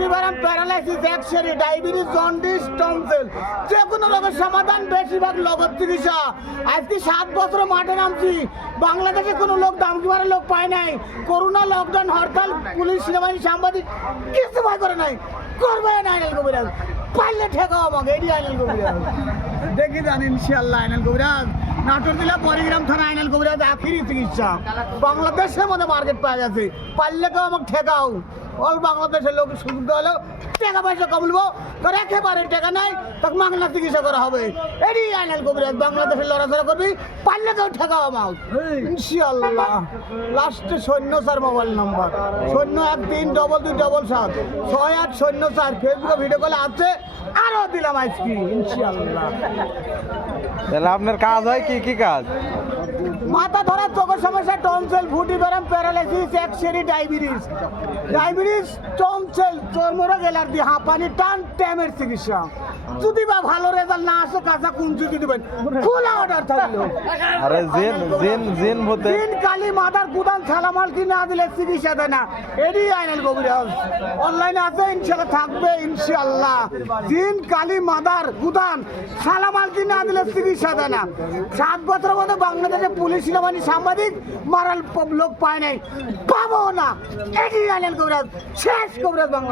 ফুটি ব্যারাম, paralysis, x-ray, diabetes, jaundice, tonsil, যে কোনো রোগের সমাধান, বেশিরভাগ নগদ চিকিৎসা। আজকে 7 বছর মাঠে নামছি, বাংলাদেশে কোনো লোক দাম কিমারের লোক পায় নাই। করোনা, লকডাউন, হরতাল, পুলিশ, সেনাবাহিনী, সাংবাদিক কিছু ভয় করে নাই, করবে না আইনাল কবিরাজ। পারলে ঠেকাও আমাকে, এটি আইনাল কবিরাজ। দেখি জান ইনশাআল্লাহ আইনাল কবিরাজ। নাটোর জেলা পরিগ্রাম থানা আইনাল কবিরাজ আখিরি চিকিৎসা। বাংলাদেশের মধ্যে মার্কেট পাওয়া গেছে, পারলে কেউ আমাকে ঠেকাও। অল বাংলাদেশের লোক সুযোগ দেওয়া হলেও টাকা পয়সা কমলবো, তোর একেবারে টাকা নাই, তোকে মাগনা চিকিৎসা করা হবে। এটি আইনাল কবিরাজ। বাংলাদেশের লড়াচড়া করবি, পারলে কেউ ঠেকাও আমাকে ইনশাআল্লাহ। লাস্টে সৈন্য স্যার মোবাইল নম্বর 013227 6804। ফেসবুকে ভিডিও কলে আছে, আরও দিলাম আজকে ইনশাআল্লাহ। তাহলে আপনার কাজ হয় কি কি কাজ? মাথা ধরা, চোখের সমস্যা, টনসিল, ফুটি ব্যারাম, প্যারালাইসিস, এক্সরে, ডায়াবেটিস, টনসিল, চর্মরোগ, অ্যালার্জি, হাঁপানি, টান ট্যামের চিকিৎসা। যদি বা ভালো রেজাল্ট না আসো, কাঁচা কুঞ্চুতি দিবেন, খোলা অর্ডার থাকলো। আরে জিন জিন জিন ভূতে দিন কালি মাদার গুদান ছালামাল কি না দিলে চিকিৎসা দেয় না। এটি আইনাল কবিরাজ। অনলাইনে আছে, ইনশাআল্লাহ থাকবে ইনশাআল্লাহ। দিন কালি মাদার গুদান ছালামাল কি না দিলে চিকিৎসা দেয় না। 7 বছরের মধ্যে বাংলাদেশে পুলিশ, সেনাবাহিনী, সাংবাদিক মারাল লোক পায় নাই, পাবো না। এটি আইনাল কবিরাজ, শেষ কবিরাজ বাংলাদেশ।